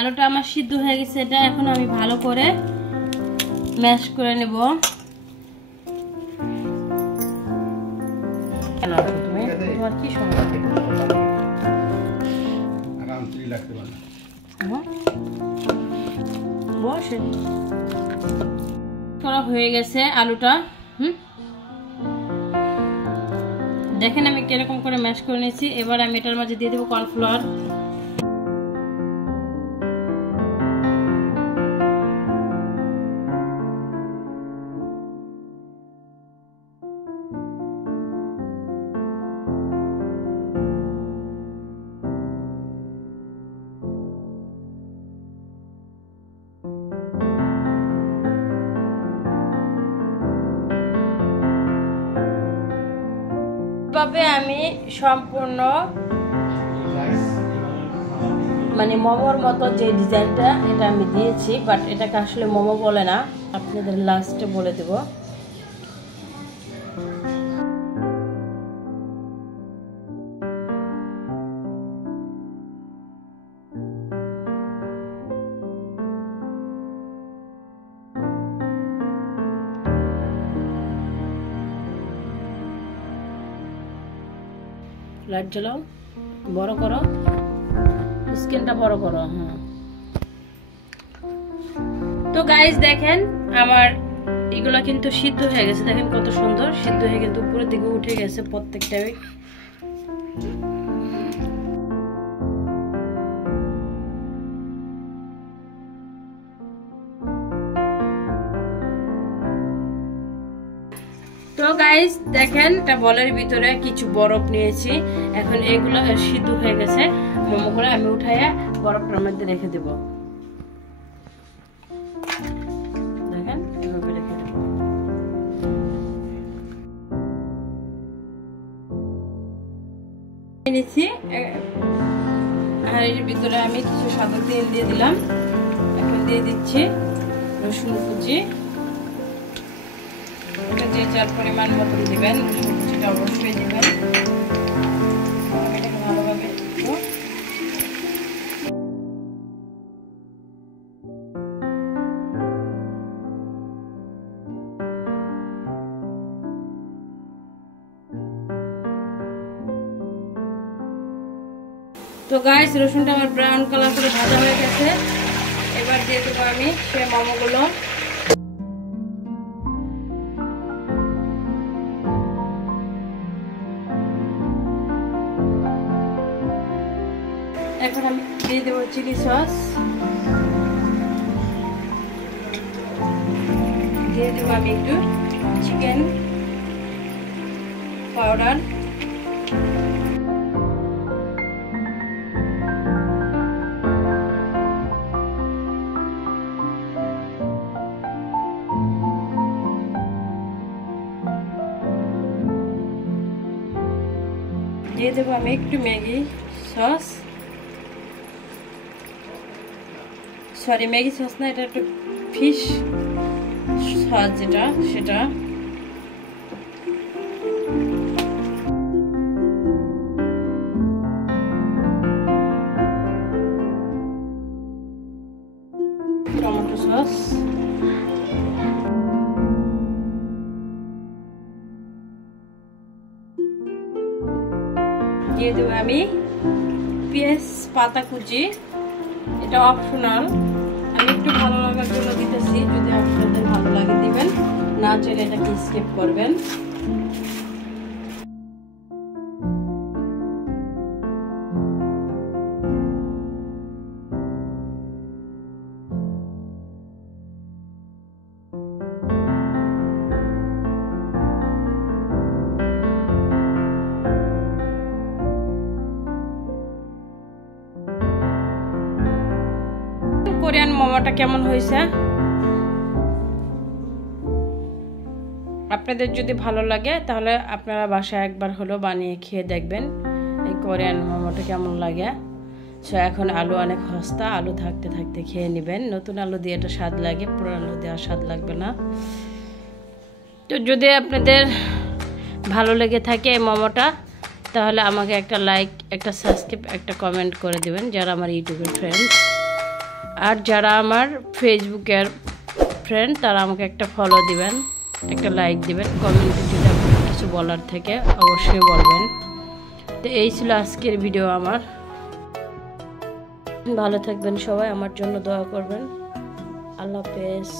আলুটা আমার সিদ্ধ হয়ে গেছে, এটা এখন আমি ভালো করে ম্যাশ করে নেব। তোমার কি সমস্যা? করা হয়ে গেছে আলুটা। দেখেন আমি কিরকম করে ম্যাশ করে নিয়েছি। এবার আমি এটার মাঝে দিয়ে দেবো কর্নফ্লাওয়ার। ভাবে আমি সম্পূর্ণ মানে মোমোর মতো যে ডিজাইনটা এটা আমি দিয়েছি, বাট এটাকে আসলে মোমো বলে না, আপনাদের লাস্টে বলে দেব। লাইট জ্বালাও, বড় করো, স্ক্রিনটা বড় করো। হ্যাঁ, তো গাইস দেখেন আমার এগুলো কিন্তু সিদ্ধ হয়ে গেছে। দেখেন কত সুন্দর সিদ্ধ হয়ে কিন্তু উপরের দিকে উঠে গেছে প্রত্যেকটাই। তো গাইস দেখেন এটা বলের ভিতরে কিছু বরফ নিয়েছি। এখন এগুলো সিদ্ধ হয়ে গেছে, মোমোগুলো আমি উঠাইয়া বরফটার মধ্যে রেখে দেব। দেখেন এভাবে রেখে দেব। নিয়েছি আর এর ভিতরে আমি কিছু সাদা তেল দিয়ে দিলাম। এখন দিয়ে দিচ্ছি রসুন কুচি। যে যার পরিমাণ মতন দিবেন, রসুন কুচিটা অবশ্যই দিবেন। এটাকে ভালোভাবে তো গাইস রসুনটা আমার ব্রাউন কালার করে ভাজা হয়ে গেছে। এবার দিয়ে দেবো আমি সেই মোমোগুলো। এখন আমি দিয়ে দেবো চিলি সস, দিয়ে দেবো আমি একটু চিকেন পাউডার, দিয়ে দেবো আমি একটু Maggi sauce, sorry Maggi sauce না, এটা একটু ফিশ সস যেটা সেটা। টমেটো সস, দিয়ে দেবো আমি পেঁয়াজ পাতা কুচি। এটা অপশনাল, আমি একটু ভালো লাগার জন্য দিতেছি। যদি আপনাদের ভালো লাগে দিবেন, না চাইলে এটাকে স্কিপ করবেন। কোরিয়ান মোমোটা কেমন হয়েছে? আপনাদের যদি ভালো লাগে তাহলে আপনারা বাসায় একবার হলো বানিয়ে খেয়ে দেখবেন এই কোরিয়ান মোমোটা কেমন লাগে। সো এখন আলু অনেক সস্তা, আলু থাকতে থাকতে খেয়ে নেবেন। নতুন আলু দিয়ে এটা স্বাদ লাগে, পুরানো আলু দিয়ে আর স্বাদ লাগবে না। তো যদি আপনাদের ভালো লেগে থাকে এই মোমোটা, তাহলে আমাকে একটা লাইক, একটা সাবস্ক্রাইব, একটা কমেন্ট করে দিবেন যারা আমার ইউটিউবের ফ্রেন্ডস। আর যারা আমার ফেসবুকের ফ্রেন্ড তারা আমাকে একটা ফলো দিবেন, একটা লাইক দিবেন, কমেন্টে যদি আপনার কিছু বলার থেকে অবশ্যই বলবেন। তো এই ছিল আজকের ভিডিও আমার। ভালো থাকবেন সবাই, আমার জন্য দোয়া করবেন। আল্লাহ হাফেজ।